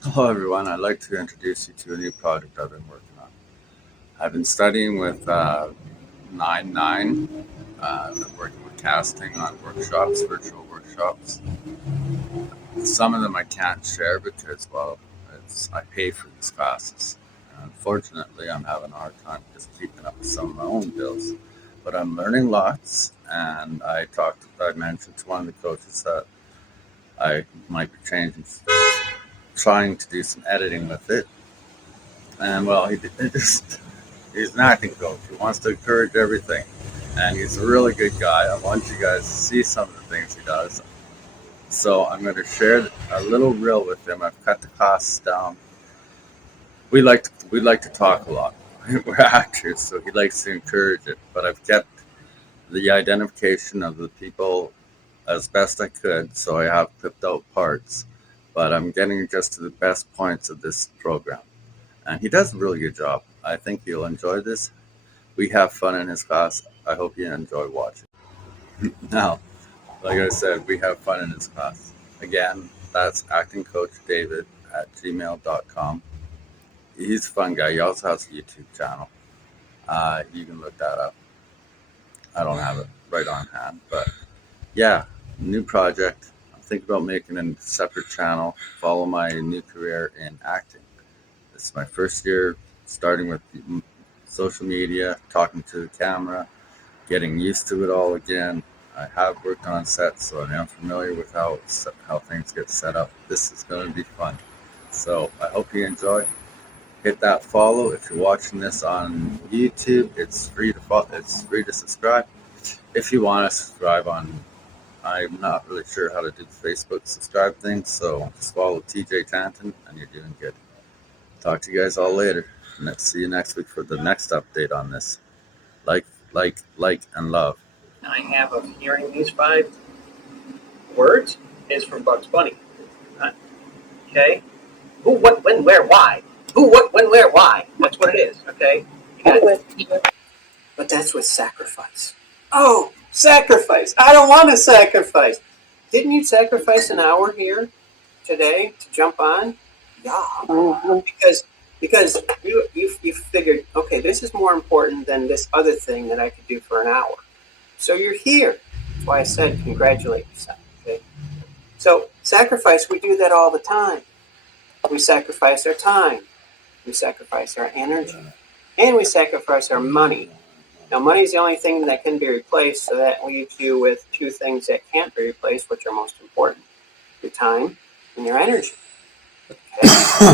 Hello, everyone. I'd like to introduce you to a new project I've been working on. I've been studying with 9 I've been working with casting on workshops, virtual workshops. Some of them I can't share because, well, I pay for these classes. Unfortunately, I'm having a hard time just keeping up with some of my own bills. But I'm learning lots, and I mentioned to one of the coaches that I might be trying to do some editing with it. And well, he's an acting coach. He wants to encourage everything, and he's a really good guy. I want you guys to see some of the things he does. So I'm going to share a little reel with him. I've cut the costs down. We like to talk a lot. We're actors, so he likes to encourage it. But I've kept the identification of the people as best I could, so I have clipped out parts. But I'm getting just to the best points of this program, and he does a really good job. I think you'll enjoy this. We have fun in his class. I hope you enjoy watching. Now, like I said, we have fun in his class. Again, that's acting coach David at gmail.com. He's a fun guy. He also has a YouTube channel. You can look that up. I don't have it right on hand, but yeah, new project. I'm thinking about making a separate channel, follow my new career in acting. This is my first year starting with social media, talking to the camera, getting used to it all again. I have worked on sets, so I am familiar with how things get set up. This is going to be fun. So I hope you enjoy. Hit that follow if you're watching this on YouTube. It's free to follow. It's free to subscribe. If you want to subscribe on, I'm not really sure how to do the Facebook subscribe thing, so just follow TJ Tanton, and you're doing good. Talk to you guys all later. Let's see you next week for the next update on this. And love. I have of hearing these 5 words is from Bugs Bunny. Okay? Who, what, when, where, why? Who, what, when, where, why? That's what it is. Okay? But that's with sacrifice. Oh, sacrifice. I don't want to sacrifice. Didn't you sacrifice an hour here today to jump on? Yeah. Mm-hmm. Because you figured, okay, this is more important than this other thing that I could do for an hour. So you're here. That's why I said congratulate yourself. Okay? So sacrifice, we do that all the time. We sacrifice our time. We sacrifice our energy. And we sacrifice our money. Now, money is the only thing that can be replaced, so that leaves you with 2 things that can't be replaced, which are most important. Your time and your energy. Okay?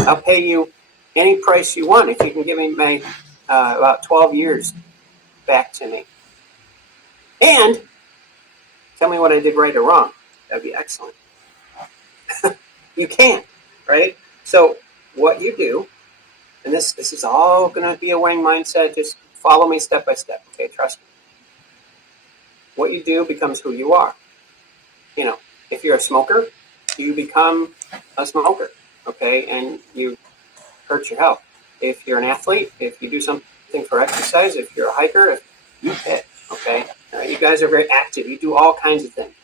I'll pay you any price you want if you can give me my about 12 years back to me. And tell me what I did right or wrong. That'd be excellent. You can't, right? So what you do, and this is all going to be a winning mindset. Just follow me step by step, okay? Trust me. What you do becomes who you are. You know, if you're a smoker, you become a smoker, okay? And you hurt your health. If you're an athlete, if you do something for exercise, if you're a hiker, if you hit, okay? You guys are very active. You do all kinds of things.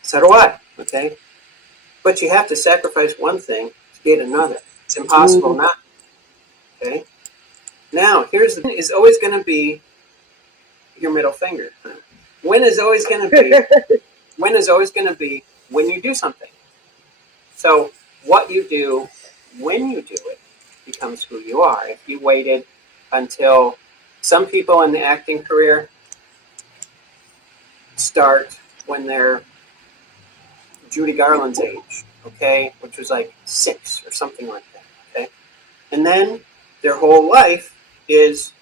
So do I, okay? But you have to sacrifice one thing to get another. It's impossible not, okay? Now, is always going to be your middle finger. When is always going to be when you do something. So what you do when you do it becomes who you are. If you waited until some people in the acting career start when they're Judy Garland's age, okay, which was like 6 or something like that, okay? And then their whole life is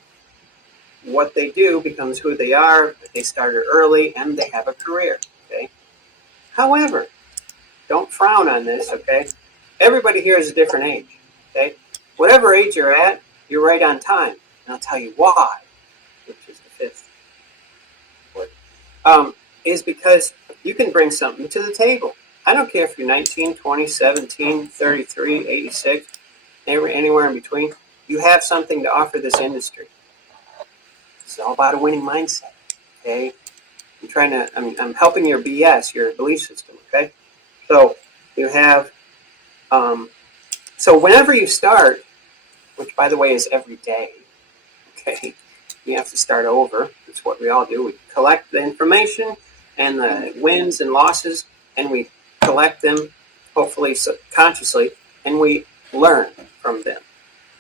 what they do becomes who they are. They started early and they have a career, okay? However, don't frown on this, okay? Everybody here is a different age, okay? Whatever age you're at, you're right on time. And I'll tell you why, which is the 5th word, is because you can bring something to the table. I don't care if you're 19, 20, 17, 33, 86, anywhere in between. You have something to offer this industry. It's all about a winning mindset, okay? I'm helping your BS, your belief system, okay? So you have So whenever you start, which by the way is every day, okay, you have to start over. That's what we all do. We collect the information and the wins and losses, and we collect them, hopefully subconsciously, and we learn from them,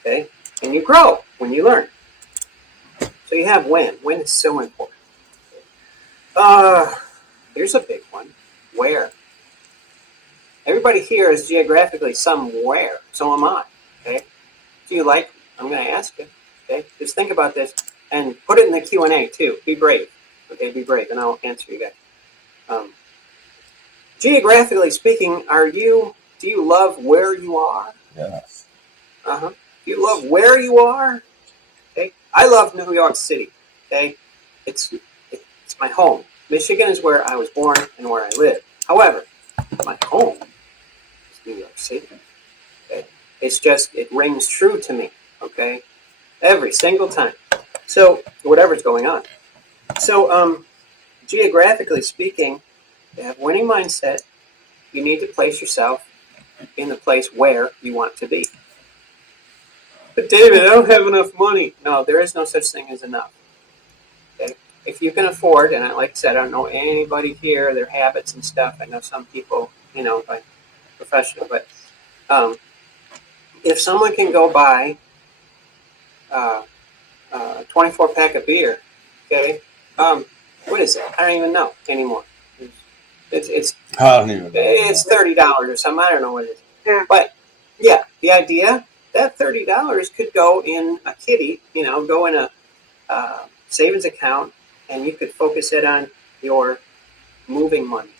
okay? And you grow when you learn. So you have win. Win is so important. Here's a big one. Where? Everybody here is geographically somewhere. So am I. Okay. Do you like? I'm going to ask you. Okay. Just think about this and put it in the Q&A too. Be brave. Okay. Be brave, and I'll answer you guys. Geographically speaking, do you love where you are? Yes. Do you love where you are? Okay. I love New York City. Okay. It's my home. Michigan is where I was born and where I live. However, my home is New York City. Okay? It's just, it rings true to me. Okay? Every single time. So, whatever's going on. So, geographically speaking, to have winning mindset, you need to place yourself in the place where you want to be. But David, I don't have enough money. No, there is no such thing as enough. Okay? If you can afford, and like I said, I don't know anybody here, their habits and stuff. I know some people, by professional, but if someone can go buy a 24 pack of beer, okay, what is that? I don't even know anymore. It's I don't even know. It's $30 or something. I don't know what it is. Yeah. But yeah, the idea that $30 could go in a kitty, go in a savings account, and you could focus it on your moving money,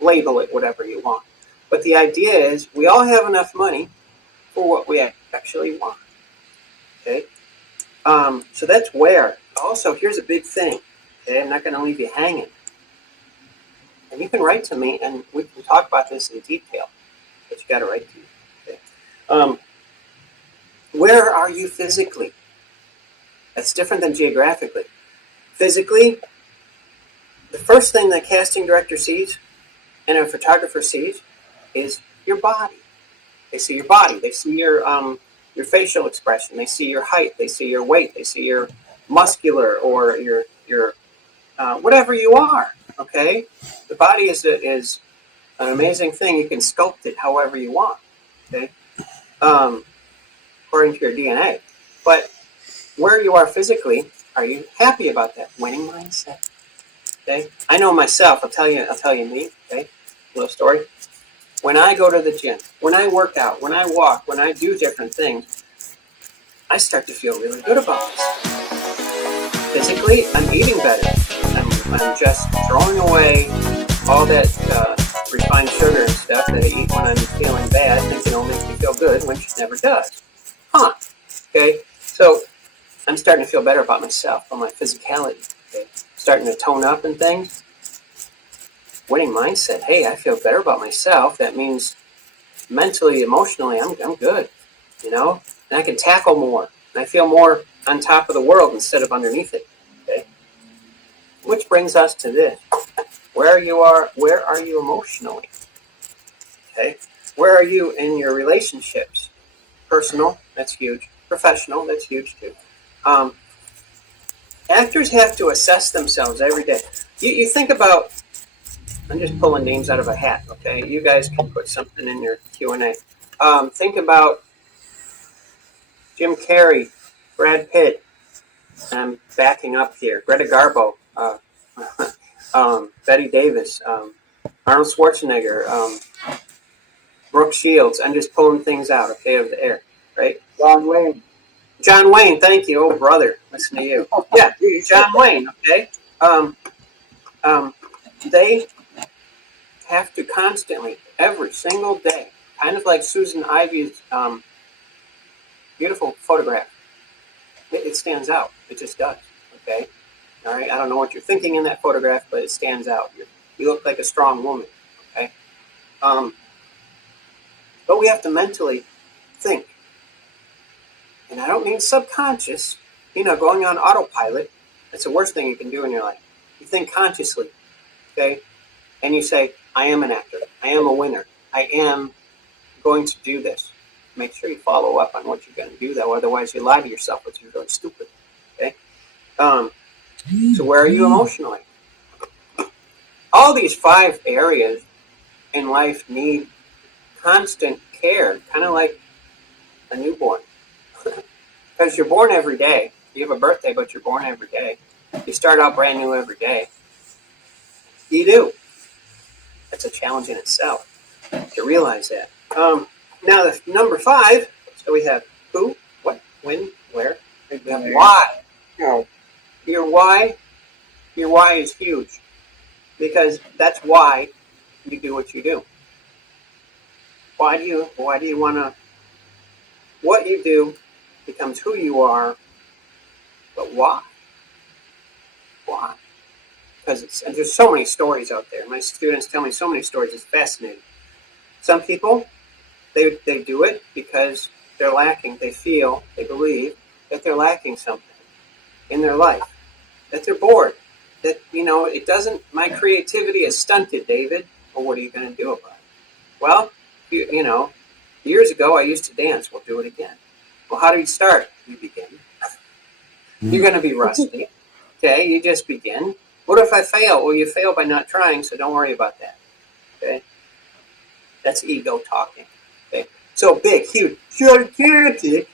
label it whatever you want. But the idea is we all have enough money for what we actually want. Okay? So that's where. Also, here's a big thing. Okay? I'm not going to leave you hanging. And you can write to me, and we can talk about this in detail. But you got to write to me. Okay? Where are you physically? That's different than geographically. Physically, the first thing that casting director sees and a photographer sees is your body. They see your body. They see your facial expression. They see your height. They see your weight. They see your muscular or your whatever you are. Okay, the body is an amazing thing. You can sculpt it however you want. Okay, according to your DNA. But where you are physically, are you happy about that? Winning mindset. Okay, I know myself. I'll tell you me. Okay, little story. When I go to the gym, when I work out, when I walk, when I do different things, I start to feel really good about this. Physically, I'm eating better. I'm just throwing away all that refined sugar and stuff that I eat when I'm feeling bad, thinking it'll make me feel good, which it never does. Okay, so I'm starting to feel better about myself, about my physicality. Okay? Starting to tone up and things. Winning mindset. Hey, I feel better about myself. That means mentally, emotionally, I'm good. And I can tackle more. And I feel more on top of the world instead of underneath it. Okay. Which brings us to this: where are you emotionally? Okay. Where are you in your relationships? Personal, that's huge. Professional, that's huge too. Actors have to assess themselves every day. You think about. I'm just pulling names out of a hat, okay? You guys can put something in your Q&A. Think about Jim Carrey, Brad Pitt. I'm backing up here. Greta Garbo, Betty Davis, Arnold Schwarzenegger, Brooke Shields. I'm just pulling things out, okay, of the air, right? John Wayne. John Wayne, thank you. Oh, brother, listen to you. Yeah, John Wayne, okay? They have to constantly, every single day, kind of like Susan Ivy's beautiful photograph. It stands out. It just does. Okay? All right? I don't know what you're thinking in that photograph, but it stands out. You look like a strong woman. Okay? But we have to mentally think. And I don't mean subconscious, going on autopilot. That's the worst thing you can do in your life. You think consciously. Okay? And you say, I am an actor. I am a winner. I am going to do this. make sure you follow up on what you're going to do, though. Otherwise, you lie to yourself, which is really stupid. Okay. So where are you emotionally? All these 5 areas in life need constant care, kind of like a newborn. Because you're born every day. You have a birthday, but you're born every day. You start out brand new every day. You do. That's a challenge in itself to realize that. Now, the number 5, so we have who, what, when, where. We have why. Oh. Your why is huge, because that's why you do what you do. Why do you want to, what you do becomes who you are, but why? Why? Because and there's so many stories out there. My students tell me so many stories. It's fascinating. Some people, they do it because they're lacking. They feel, they believe that they're lacking something in their life, that they're bored, that, it doesn't, my creativity is stunted, David. Well, what are you going to do about it? Well, years ago I used to dance. We'll do it again. Well, how do you start? You begin. You're going to be rusty. Okay, you just begin. What if I fail? Well, you fail by not trying, so don't worry about that. Okay? That's ego talking. Okay? So big, huge, gigantic.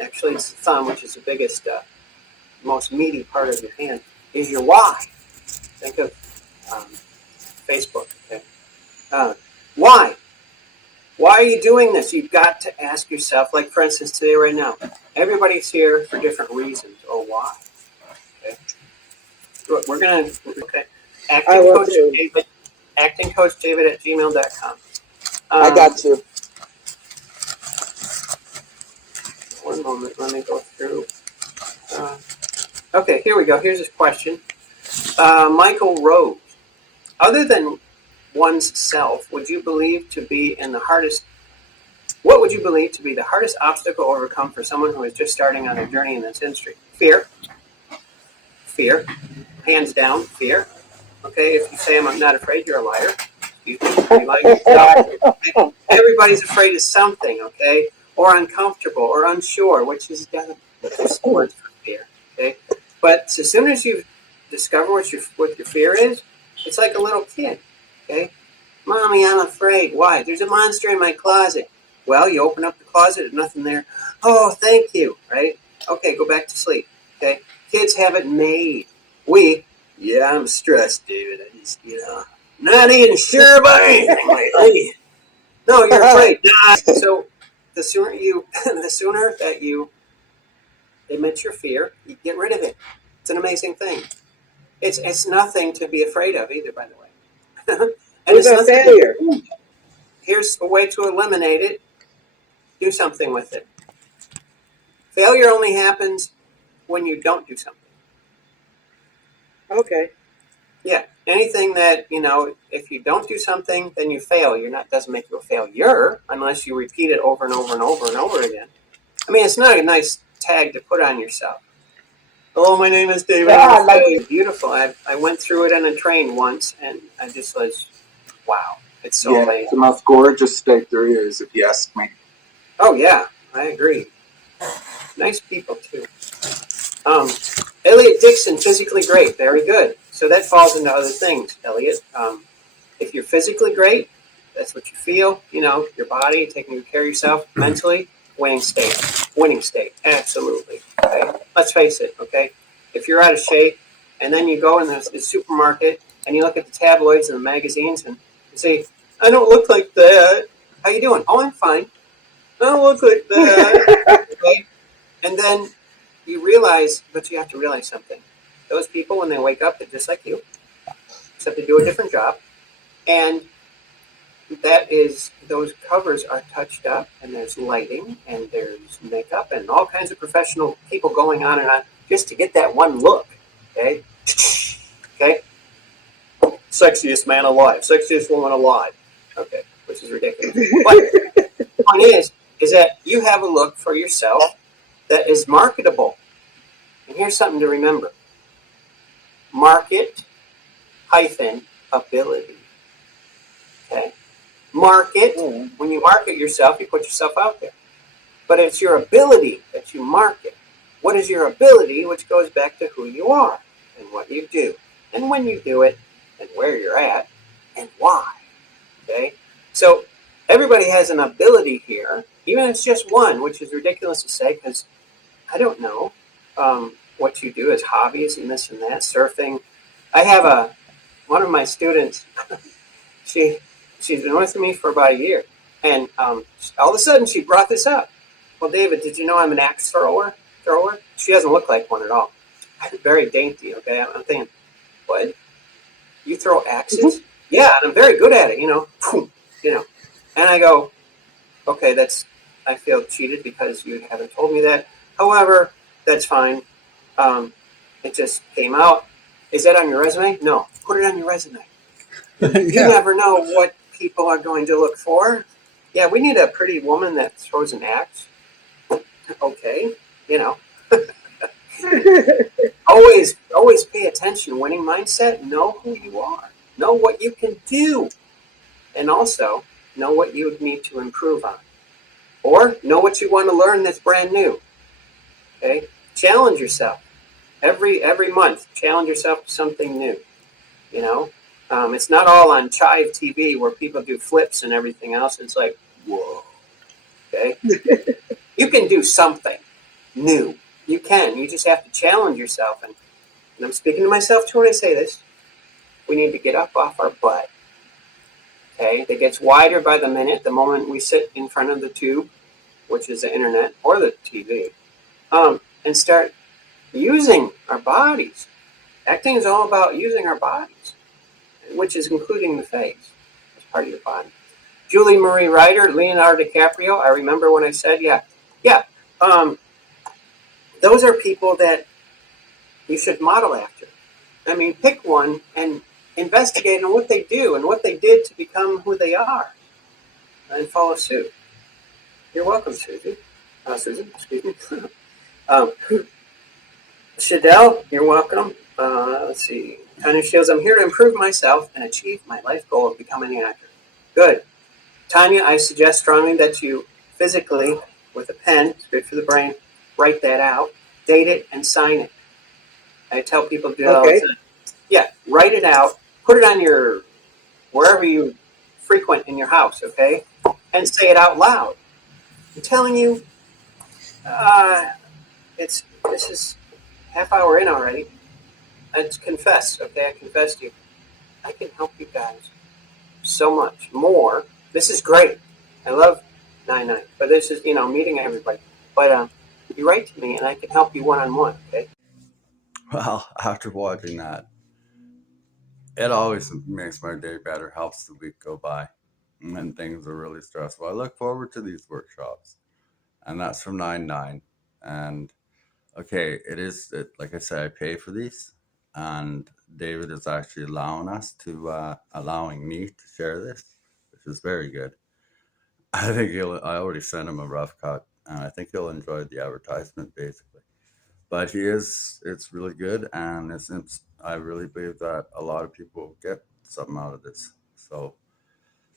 Actually, it's the thumb, which is the biggest, most meaty part of your hand, is your why. Think of Facebook. Okay? Why? Why are you doing this? You've got to ask yourself, like for instance today, right now, everybody's here for different reasons or why. Okay? We're going to, okay. Actingcoachdavid at gmail.com. I got you. One moment, let me go through. Okay, here we go. Here's his question. Michael Rose. Other than one's self, what would you believe to be the hardest obstacle to overcome for someone who is just starting on their journey in this industry? Fear. Fear. Hands down, fear. Okay, if you say I'm not afraid, you're a liar. You lie to yourself. Everybody's afraid of something, okay? Or uncomfortable or unsure, which is the words for fear. Okay? But as soon as you discover what your fear is, it's like a little kid. Okay? Mommy, I'm afraid. Why? There's a monster in my closet. Well, you open up the closet, there's nothing there. Oh, thank you. Right? Okay, go back to sleep. Okay? Kids have it made. I'm stressed, David. I just, not even sure about anything lately. No, you're afraid. So the sooner that you admit your fear, you get rid of it. It's an amazing thing. It's nothing to be afraid of either, by the way. And it's a failure. Here's a way to eliminate it. Do something with it. Failure only happens when you don't do something. Okay. Yeah. Anything that, if you don't do something, then you fail. Doesn't make you a failure unless you repeat it over and over and over and over again. I mean, it's not a nice tag to put on yourself. Hello, my name is David. Yeah, beautiful. I went through it on a train once, and I just was, wow. It's so amazing. It's the most gorgeous state there is, if you ask me. Oh, yeah. I agree. Nice people, too. Elliot Dixon, physically great. Very good. So that falls into other things, Elliot. If you're physically great, that's what you feel, your body, taking good care of yourself, mentally, winning state, absolutely. Okay? Let's face it, okay? If you're out of shape, and then you go in the supermarket, and you look at the tabloids and the magazines, and you say, I don't look like that. How you doing? Oh, I'm fine. I don't look like that. Okay? And then you realize, but you have to realize something. Those people, when they wake up, they're just like you, except they do a different job. And those covers are touched up, and there's lighting, and there's makeup, and all kinds of professional people going on and on just to get that one look. Okay? Okay? Sexiest man alive. Sexiest woman alive. Okay, which is ridiculous. But the point is that you have a look for yourself that is marketable. And here's something to remember. Market-ability. Okay? Market. When you market yourself, you put yourself out there. But it's your ability that you market. What is your ability, which goes back to who you are and what you do and when you do it and where you're at and why. Okay? So everybody has an ability here, even if it's just one, which is ridiculous to say because I don't know what you do as hobbies and this and that, surfing. I have one of my students, she's been with me for about a year, and all of a sudden she brought this up. Well, David, did you know I'm an axe thrower? She doesn't look like one at all. Very dainty, okay? I'm thinking, what? You throw axes? Yeah, and I'm very good at it, you know. And I go, okay, I feel cheated because you haven't told me that. However, that's fine. It just came out. Is that on your resume? No. Put it on your resume. You never know what people are going to look for. Yeah, we need a pretty woman that throws an axe. Okay, you know. always pay attention. Winning mindset. Know who you are. Know what you can do, and also know what you need to improve on, or know what you want to learn that's brand new. Okay, challenge yourself every month. Challenge yourself to something new. You know, it's not all on Chive TV where people do flips and everything else. It's like, whoa. Okay, you can do something new. You can. You just have to challenge yourself. And I'm speaking to myself too when I say this. We need to get up off our butt. Okay, it gets wider by the minute the moment we sit in front of the tube, which is the internet or the TV, and start using our bodies. Acting is all about using our bodies, which is including the face as part of your body. Julie Marie Ryder, Leonardo DiCaprio. I remember when I said, yeah. Those are people that you should model after. I mean, pick one and investigate on what they do and what they did to become who they are, and follow suit. You're welcome, Susan. Susan, excuse me. Shadell, you're welcome. Let's see. Tanya Shields, I'm here to improve myself and achieve my life goal of becoming an actor. Good. Tanya, I suggest strongly that you physically, with a pen, it's good for the brain, write that out, date it, and sign it. I tell people to do that all the time. Yeah, write it out, put it on your, wherever you frequent in your house, okay? And say it out loud. I'm telling you, this is half hour in already. I confess, okay? I confess to you. I can help you guys so much more. This is great. I love 99, but this is, meeting everybody. But you write to me and I can help you one-on-one, okay? Well, after watching that, it always makes my day better, helps the week go by when things are really stressful. I look forward to these workshops, and that's from 9-9. And okay, like I said, I pay for these, and David is actually allowing me to share this, which is very good. I already sent him a rough cut, and I think he'll enjoy the advertisement basically. But it's really good, and I really believe that a lot of people get something out of this. So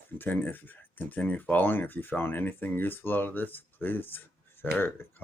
continue following. If you found anything useful out of this, please share it.